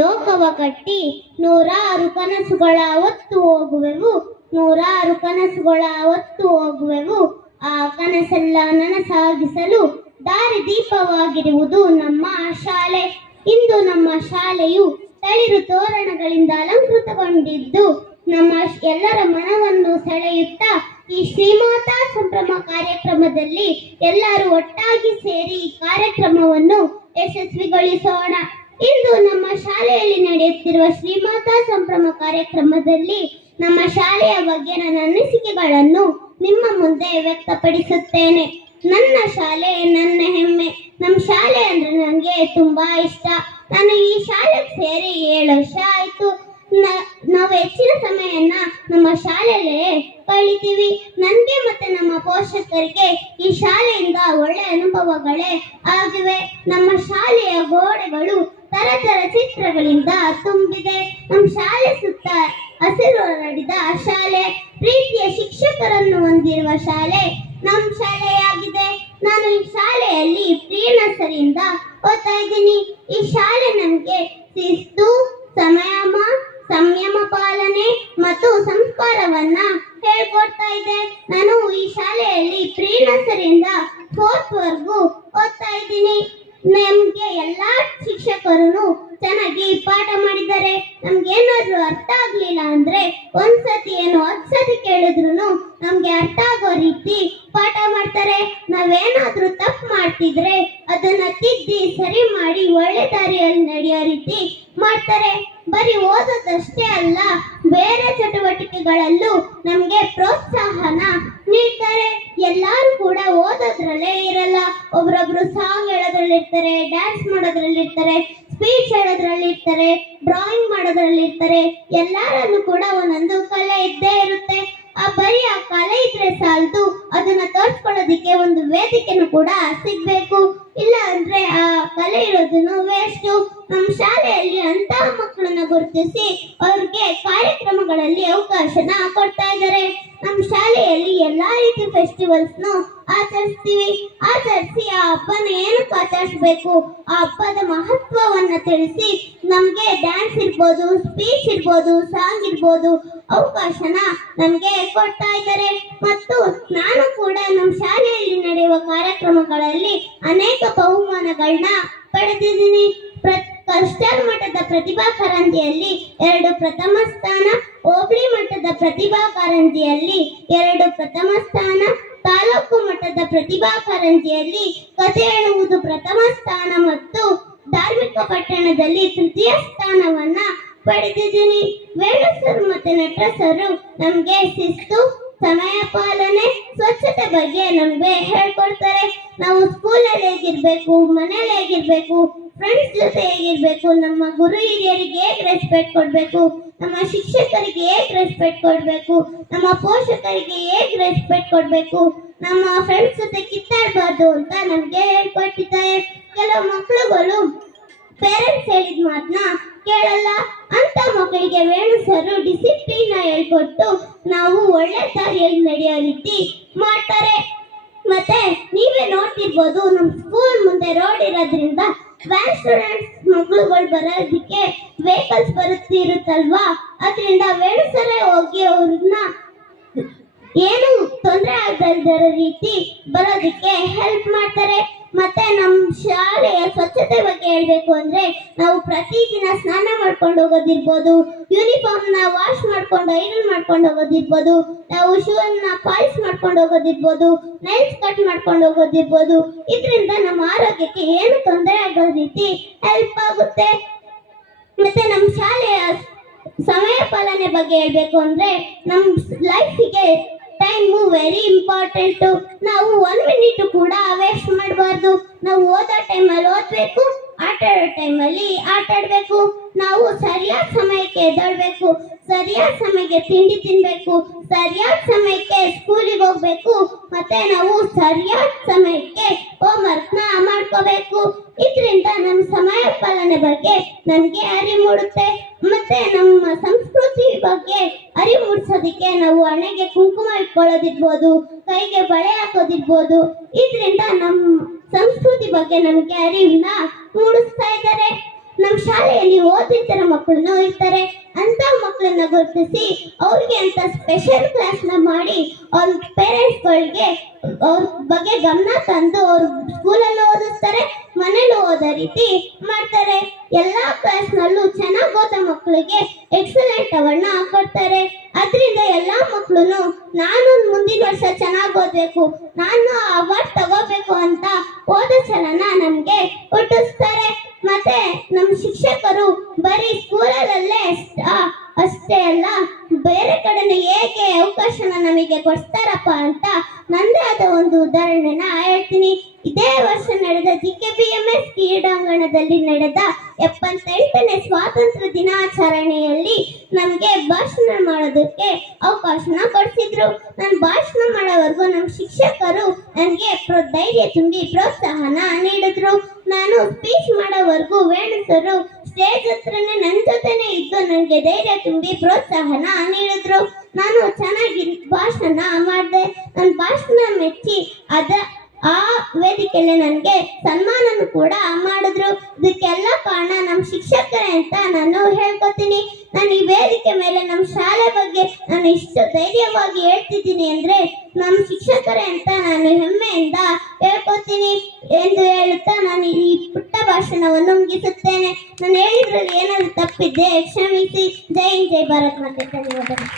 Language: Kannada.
ಲೋಕವ ಕಟ್ಟಿ ನೂರಾರು ಕನಸುಗಳ ಹೊತ್ತು ಹೋಗುವೆವು, ನೂರಾರು ಕನಸುಗಳ ಹೊತ್ತು ಹೋಗುವೆವು. ಆ ಕನಸೆಲ್ಲ ನನಸಾಗಿಸಲು ದಾರಿ ದೀಪವಾಗಿರುವುದು ನಮ್ಮ ಶಾಲೆ. ಇಂದು ನಮ್ಮ ಶಾಲೆಯು ತಳಿರು ತೋರಣಗಳಿಂದ ಅಲಂಕೃತಗೊಂಡಿದ್ದು ನಮ್ಮ ಎಲ್ಲರ ಮನವನ್ನು ಸೆಳೆಯುತ್ತಾ ಈ ಶ್ರೀಮಾತಾ ಸಂಭ್ರಮ ಕಾರ್ಯಕ್ರಮದಲ್ಲಿ ಎಲ್ಲರೂ ಒಟ್ಟಾಗಿ ಸೇರಿ ಈ ಕಾರ್ಯಕ್ರಮವನ್ನು ಯಶಸ್ವಿಗೊಳಿಸೋಣ. ಇಂದು ನಮ್ಮ ಶಾಲೆಯಲ್ಲಿ ನಡೆಯುತ್ತಿರುವ ಶ್ರೀಮಾತಾ ಸಂಭ್ರಮ ಕಾರ್ಯಕ್ರಮದಲ್ಲಿ ನಮ್ಮ ಶಾಲೆಯ ಬಗ್ಗೆ ನನ್ನ ಅನಿಸಿಕೆಗಳನ್ನು ನಿಮ್ಮ ಮುಂದೆ ವ್ಯಕ್ತಪಡಿಸುತ್ತೇನೆ. ನನ್ನ ಶಾಲೆ ನನ್ನ ಹೆಮ್ಮೆ. ನಮ್ಮ ಶಾಲೆ ಅಂದ್ರೆ ನನಗೆ ತುಂಬಾ ಇಷ್ಟ. ನಾನು ಈ ಶಾಲೆಗೆ ಸೇರಿ 7 ವರ್ಷ ಆಯ್ತು. ನಾವು ಹೆಚ್ಚಿನ ಸಮಯನ ನಮ್ಮ ಶಾಲೆಯಲ್ಲೇ ಕಳಿತೀವಿ. ನನಗೆ ಮತ್ತೆ ನಮ್ಮ ಪೋಷಕರಿಗೆ ಈ ಶಾಲೆಯಿಂದ ಒಳ್ಳೆ ಅನುಭವಗಳೇ ಆಗಿವೆ. ನಮ್ಮ ಶಾಲೆಯ ಗೋಡೆಗಳು ತರತರ ಚಿತ್ರಗಳಿಂದ ತುಂಬಿದೆ. ನಮ್ಮ ಶಾಲೆ ಸುತ್ತ ಹಸಿರು ಹರಡಿದ ಶಾಲೆ, ಪ್ರೀತಿಯ ಶಿಕ್ಷಕರನ್ನು ಹೊಂದಿರುವ ಶಾಲೆ ನಮ್ಮ ಶಾಲೆಯಾಗಿದೆ. ನಾನು ಈ ಶಾಲೆಯಲ್ಲಿ ಪ್ರೀ ನರ್ಸರಿಯಿಂದ ಓದ್ತಾ ಇದ್ದೀನಿ. ಈ ಶಾಲೆ ನಮಗೆ ಶಿಸ್ತು, ಸಂಯಮ ಪಾಲನೆ ಮತ್ತು ಸಂಸ್ಕಾರವನ್ನ ಹೇಳ್ಕೊಡ್ತಾ ಇದೆ. ನಾನು ಈ ಶಾಲೆಯಲ್ಲಿ ಪ್ರೀ ನರ್ಸರಿಯಿಂದ 4th ವರೆಗೂ ಓದ್ತಾ ಇದ್ದೀನಿ. ನಮ್ಗೆ ಎಲ್ಲಾ ಶಿಕ್ಷಕರು ಚೆನ್ನಾಗಿ ಪಾಠ ಮಾಡಿದ್ದಾರೆ. ನಮ್ಗೆ ಏನಾದ್ರು ಅರ್ಥ ಆಗ್ಲಿಲ್ಲ ಅಂದ್ರೆ ಒಂದ್ಸತಿ 10 ಸತಿ ಕೇಳಿದ್ರು ನಮ್ಗೆ ಅರ್ಥ ಆಗೋ ರೀತಿ ಪಾಠ ಮಾಡ್ತಾರೆ. ನಾವೇನಾದ್ರೂ ತಪ್ಪು ಮಾಡ್ತಿದ್ರೆ ಅದನ್ನ ತಿದ್ದಿ ಸರಿ ಮಾಡಿ ಒಳ್ಳೆ ದಾರಿಯಲ್ಲಿ ನಡೆಯೋ ರೀತಿ ಮಾಡ್ತಾರೆ. ಬರೀ ಓದೋದಷ್ಟೇ ಅಲ್ಲ, ಬೇರೆ ಚಟುವಟಿಕೆಗಳಲ್ಲೂ ನಮ್ಗೆ ಪ್ರೋತ್ಸಾಹನ ನೀಡ್ತಾರೆ. ಎಲ್ಲರೂ ಕೂಡ ಓದೋದ್ರಲ್ಲೇ ಇರಲ್ಲ. ಒಬ್ರೊಬ್ರು ಸಾಂಗ್ ಹೇಳೋದ್ರಲ್ಲಿರ್ತಾರೆ, ಡ್ಯಾನ್ಸ್ ಮಾಡೋದ್ರಲ್ಲಿರ್ತಾರೆ, ಸ್ಪೀಚ್ ಹೇಳೋದ್ರಲ್ಲಿರ್ತಾರೆ, ಡ್ರಾಯಿಂಗ್ ಮಾಡೋದ್ರಲ್ಲಿರ್ತಾರೆ. ಎಲ್ಲರಲ್ಲೂ ಕೂಡ ಒಂದೊಂದು ಕಲೆ ಇದ್ದೇ ಇರುತ್ತೆ. ಬರೀ ಆ ಕಲೆ ಇದ್ರೆ ಸಾಲದು, ಅದನ್ನ ತೋರಿಸ್ಕೊಳ್ಳೋದಿಕ್ಕೆ ಒಂದು ವೇದಿಕೆನೂ ಕೂಡ ಸಿಗ್ಬೇಕು. ಇಲ್ಲ ಅಂದ್ರೆ ಆ ಕಲೆ ಇರೋದನ್ನು ವೇಸ್ಟು. ನಮ್ಮ ಶಾಲೆಯಲ್ಲಿ ಅಂತ ಮಕ್ಕಳನ್ನ ಗುರುತಿಸಿ ಅವ್ರಿಗೆ ಕಾರ್ಯಕ್ರಮಗಳಲ್ಲಿ ಅವಕಾಶನ ಕೊಡ್ತಾ ಇದ್ದಾರೆ. ನಮ್ಮ ಶಾಲೆಯಲ್ಲಿ ಎಲ್ಲಾ ರೀತಿ ಫೆಸ್ಟಿವಲ್ಸ್ನು ಆಚರಿಸಿ ಆ ಹಬ್ಬನ ಏನಕ್ಕೆ ಆಚರಿಸಬೇಕು, ಆ ಹಬ್ಬದ ಮಹತ್ವವನ್ನ ತಿಳಿಸಿ ನಮ್ಗೆ ಡ್ಯಾನ್ಸ್ ಇರ್ಬೋದು, ಸ್ಪೀಚ್ ಇರ್ಬೋದು, ಸಾಂಗ್ ಇರ್ಬೋದು ಅವಕಾಶನ ನಮ್ಗೆ ಕೊಡ್ತಾ ಇದ್ದಾರೆ. ಮತ್ತು ನಾನು ಕೂಡ ನಮ್ಮ ಶಾಲೆಯಲ್ಲಿ ನಡೆಯುವ ಕಾರ್ಯಕ್ರಮಗಳಲ್ಲಿ ಅನೇಕ ಬಹುಮಾನಗಳನ್ನ ಪಡೆದಿದ್ದೀನಿ. ಕ್ಲಸ್ಟರ್ ಮಟ್ಟದ ಪ್ರತಿಭಾ ಕಾರಂಜಿಯಲ್ಲಿ 2 ಪ್ರಥಮ ಸ್ಥಾನ, ಹೋಬಳಿ ಮಟ್ಟದ ಪ್ರತಿಭಾ ಕಾರಂಜಿಯಲ್ಲಿ 2 ಪ್ರಥಮ ಸ್ಥಾನ, ತಾಲೂಕು ಮಟ್ಟದ ಪ್ರತಿಭಾ ಕಾರಂಜಿಯಲ್ಲಿ ಕಥೆ ಹೇಳುವುದು ಪ್ರಥಮ ಸ್ಥಾನ ಮತ್ತು ಧಾರ್ಮಿಕ ಪಟ್ಟಣದಲ್ಲಿ 3ಯ ಸ್ಥಾನವನ್ನ ಪಡೆದಿದ್ದೀನಿ. ವೇಣು ಸರ್ ಮತ್ತೆ ನಟರ ಸರ್ ನಮ್ಗೆ ಶಿಸ್ತು, ಸಮಯ ಪಾಲನೆ, ಸ್ವಚ್ಛತೆ ಬಗ್ಗೆ ನಮ್ಗೆ ಹೇಳ್ಕೊಡ್ತಾರೆ. ನಾವು ಸ್ಕೂಲಲ್ಲಿ ಹೇಗಿರ್ಬೇಕು, ಮನೇಲಿ ಹೇಗಿರ್ಬೇಕು, ಫ್ರೆಂಡ್ಸ್ ಜೊತೆ ಹೇಗಿರ್ಬೇಕು, ನಮ್ಮ ಗುರು ಹಿರಿಯರಿಗೆ ಹೇಗೆ ರೆಸ್ಪೆಕ್ಟ್ ಕೊಡ್ಬೇಕು, ನಮ್ಮ ಶಿಕ್ಷಕರಿಗೆ ಹೇಗೆ ರೆಸ್ಪೆಕ್ಟ್ ಕೊಡ್ಬೇಕು, ನಮ್ಮ ಪೋಷಕರಿಗೆ ಹೇಗೆ ರೆಸ್ಪೆಕ್ಟ್ ಕೊಡ್ಬೇಕು, ನಮ್ಮ ಫ್ರೆಂಡ್ಸ್ ಜೊತೆ ಕಿತ್ತಾಡಬಾರ್ದು ಅಂತ ನಮ್ಗೆ ಹೇಳ್ಕೊಟ್ಟಿದ್ದಾರೆ. ಕೆಲವು ಮಕ್ಕಳುಗಳು ಪೇರೆಂಟ್ಸ್ ಹೇಳಿದ ಮಾತನ್ನ ಕೇಳಲ್ಲ. ಅಂತ ಮಕ್ಕಳಿಗೆ ವೇಣು ಸರ್ ಡಿಸಿಪ್ಲಿನ್ ಹೇಳ್ಕೊಟ್ಟು ನಾವು ಒಳ್ಳೆ ದಾರಿಯಲ್ಲಿ ನಡೆಯೋ ರೀತಿ ಮಾಡ್ತಾರೆ. ಮತ್ತೆ ನೀವೇ ನೋಡ್ತಿರ್ಬೋದು, ನಮ್ಮ ಸ್ಕೂಲ್ ಮುಂದೆ ರೋಡ್ ಇರೋದ್ರಿಂದ ವ್ಯಾನ್ ಸ್ಟೂಡೆಂಟ್ಸ್ ಮಕ್ಕಳುಗಳು ಬರೋದಕ್ಕೆ ವೆಹಿಕಲ್ಸ್ ಬರುತ್ತಿರುತ್ತಲ್ವಾ, ಅದರಿಂದ ವೇಣು ಸರೇ ಹೋಗಿ ಅವ್ರನ್ನ ಏನು ತೊಂದರೆ ಆಗದಿರೋ ರೀತಿ ಬರೋದಕ್ಕೆ ಹೆಲ್ಪ್ ಮಾಡ್ತಾರೆ. ಮತ್ತೆ ನಮ್ಮ ಶಾಲೆಯ ಸ್ವಚ್ಛತೆ ಬಗ್ಗೆ ಹೇಳ್ಬೇಕು ಅಂದ್ರೆ ನಾವು ಪ್ರತಿದಿನ ಸ್ನಾನ ಮಾಡ್ಕೊಂಡು ಹೋಗೋದಿರ್ಬೋದು, ಯೂನಿಫಾರ್ಮ್ನ ವಾಶ್ ಮಾಡ್ಕೊಂಡು ಐರನ್ ಮಾಡ್ಕೊಂಡು ಹೋಗೋದಿರ್ಬೋದು, ನಾವು ಶೂನ್ನ ಪಾಲಿಶ್ ಮಾಡ್ಕೊಂಡು ಹೋಗೋದಿರ್ಬೋದು, ನೈಲ್ಸ್ ಕಟ್ ಮಾಡ್ಕೊಂಡು ಹೋಗೋದಿರ್ಬೋದು. ಇದರಿಂದ ನಮ್ಮ ಆರೋಗ್ಯಕ್ಕೆ ಏನು ತೊಂದರೆ ಆಗೋ ರೀತಿ ಹೆಲ್ಪ್ ಆಗುತ್ತೆ. ಮತ್ತೆ ನಮ್ಮ ಶಾಲೆಯ ಸಮಯ ಪಾಲನೆ ಬಗ್ಗೆ ಹೇಳ್ಬೇಕು ಅಂದ್ರೆ ನಮ್ಮ ಲೈಫಿಗೆ ಟೈಮು ವೆರಿ ಇಂಪಾರ್ಟೆಂಟ್. ನಾವು 1 ಮಿನಿಟ್ ಕೂಡ ವೇಸ್ಟ್ ಮಾಡಬಾರ್ದು. ನಾವು ಓದೋ ಟೈಮಲ್ಲಿ ಓದಬೇಕು, ಆಟ ಆಡೋ ಟೈಮಲ್ಲಿ ಆಟ ಆಡಬೇಕು. ನಾವು ಸರಿಯಾದ ಸಮಯಕ್ಕೆ ಎದ್ದೇಳಬೇಕು, ಸರಿಯಾದ ಸಮಯಕ್ಕೆ ತಿಂಡಿ ತಿನ್ನಬೇಕು, ಸರಿಯಾದ ಸಮಯಕ್ಕೆ ಸ್ಕೂಲಿಗೆ ಹೋಗ್ಬೇಕು. ಮತ್ತೆ ನಾವು ಸರಿಯಾದ ಸಮಯಕ್ಕೆ ಹೋಮ್ವರ್ಕ್ನ ಮಾಡ್ಕೋಬೇಕು. ಇದರಿಂದ ನಮ್ಮ ಸಮಯ ಪಾಲನೆ ಬಗ್ಗೆ ನನಗೆ ಅರಿವು ಮೂಡುತ್ತೆ. ಮತ್ತೆ ನಮ್ಮ ಸಂಸ್ಕೃತಿ ಬಗ್ಗೆ ಅರಿವು ಮೂಡಿಸೋದಕ್ಕೆ ನಾವು ಹಣೆಗೆ ಕುಂಕುಮ ಇಟ್ಕೊಳ್ಳೋದಿರ್ಬೋದು, ಕೈಗೆ ಬಳೆ ಹಾಕೋದಿರ್ಬೋದು. ಇದರಿಂದ ನಮ್ಮ ಸಂಸ್ಕೃತಿ ಬಗ್ಗೆ ನಮಗೆ ಅರಿವನ್ನ ಮೂಡಿಸ್ತಾ ಇದ್ದಾರೆ. ನಮ್ಮ ಶಾಲೆಯಲ್ಲಿ ಓದಿತರ ಮಕ್ಕಳನ್ನು ಇರ್ತಾರೆ. ಅಂತ ಮಕ್ಕಳನ್ನ ಗುರುತಿಸಿ ಅವ್ರಿಗೆ ಅಂತ ಸ್ಪೆಷಲ್ ಕ್ಲಾಸ್ನ ಮಾಡಿ ಅವ್ರ ಪೇರೆಂಟ್ಸ್ಗಳಿಗೆ ಅವ್ರ ಬಗ್ಗೆ ಗಮನ ತಂದು ಅವ್ರು ಸ್ಕೂಲಲ್ಲೂ ಓದಿಸ್ತಾರೆ, ಮನೇಲೂ ಓದೋ ರೀತಿ ಮಾಡ್ತಾರೆ. ಎಲ್ಲಾ ಕ್ಲಾಸ್ನಲ್ಲೂ ಚೆನ್ನಾಗಿ ಓದೋ ಮಕ್ಕಳಿಗೆ ಎಕ್ಸಲೆಂಟ್ ಅವಾರ್ಡ್ನ ಕೊಡ್ತಾರೆ. ಅದರಿಂದ ಎಲ್ಲಾ ಮಕ್ಕಳು ನಾನು ಮುಂದಿನ ವರ್ಷ ಚೆನ್ನಾಗಿ ಓದಬೇಕು, ನಾನು ಅವಾರ್ಡ್ ತಗೋಬೇಕು ಅಂತ ಓದೋ ಛಲನ ನಮಗೆ ಹುಟ್ಟಿಸ್ತಾರೆ. ಮತ್ತೆ ನಮ್ಮ ಶಿಕ್ಷಕರು ಬರೀ ಸ್ಕೂಲಲ್ಲೇ ಅಷ್ಟೇ ಅಲ್ಲ, ಬೇರೆ ಕಡೆನೂ ಹೇಗೆ ಅವಕಾಶನ ನಮಗೆ ಕೊಡ್ತಾರಪ್ಪ ಅಂತ ನಂದೇ ಆದ ಒಂದು ಉದಾಹರಣೆನ ಹೇಳ್ತೀನಿ. ಇದೇ ವರ್ಷ ನಡೆದ JKBMS ಕ್ರೀಡಾಂಗಣದಲ್ಲಿ ನಡೆದ 78ನೇ ಸ್ವಾತಂತ್ರ್ಯ ದಿನಾಚರಣೆಯಲ್ಲಿ ನಮಗೆ ಭಾಷಣ ಮಾಡೋದಕ್ಕೆ ಅವಕಾಶನ ಕೊಡಿಸಿದ್ರು. ನಾನು ಭಾಷಣ ಮಾಡೋವರೆಗೂ ನಮ್ಮ ಶಿಕ್ಷಕರು ನನಗೆ ಧೈರ್ಯ ತುಂಬಿ ಪ್ರೋತ್ಸಾಹನ ನೀಡಿದ್ರು. ನಾನು ಸ್ಪೀಚ್ ಮಾಡೋವರೆಗೂ ವೇಣು ಸರು ಸ್ಟೇಜ್ ಹತ್ರನೇ ನನ್ನ ಜೊತೆನೇ ಇದ್ದು ನನಗೆ ಧೈರ್ಯ ತುಂಬಿ ಪ್ರೋತ್ಸಾಹನ ನೀಡಿದ್ರು. ನಾನು ಚೆನ್ನಾಗಿ ಭಾಷಣ ಮಾಡಿದೆ. ನನ್ನ ಭಾಷಣ ಮೆಚ್ಚಿ ಆ ವೇದಿಕೆಯಲ್ಲಿ ನನಗೆ ಸನ್ಮಾನನೂ ಕೂಡ ಮಾಡಿದ್ರು. ಇದಕ್ಕೆಲ್ಲ ಕಾರಣ ನಮ್ಮ ಶಿಕ್ಷಕರೇ ಅಂತ ನಾನು ಹೇಳ್ಕೊತೀನಿ. ನಾನು ಈ ವೇದಿಕೆ ಮೇಲೆ ನಮ್ಮ ಶಾಲೆ ಬಗ್ಗೆ ನಾನು ಇಷ್ಟು ಧೈರ್ಯವಾಗಿ ಹೇಳ್ತಿದ್ದೀನಿ ಅಂದರೆ ನಮ್ಮ ಶಿಕ್ಷಕರೇ ಅಂತ ನಾನು ಹೆಮ್ಮೆಯಿಂದ ಹೇಳ್ಕೊತೀನಿ ಎಂದು ಹೇಳುತ್ತಾ ನಾನು ಈ ಪುಟ್ಟ ಭಾಷಣವನ್ನು ಮುಗಿಸುತ್ತೇನೆ. ನಾನು ಹೇಳಿದ್ರಲ್ಲಿ ಏನಾದರೂ ತಪ್ಪಿದ್ದೆ ಕ್ಷಮಿಸಿ. ಜೈ ಹಿಂದ್, ಜೈ ಭಾರತ್ ಮಾತೆ. ಧನ್ಯವಾದಗಳು.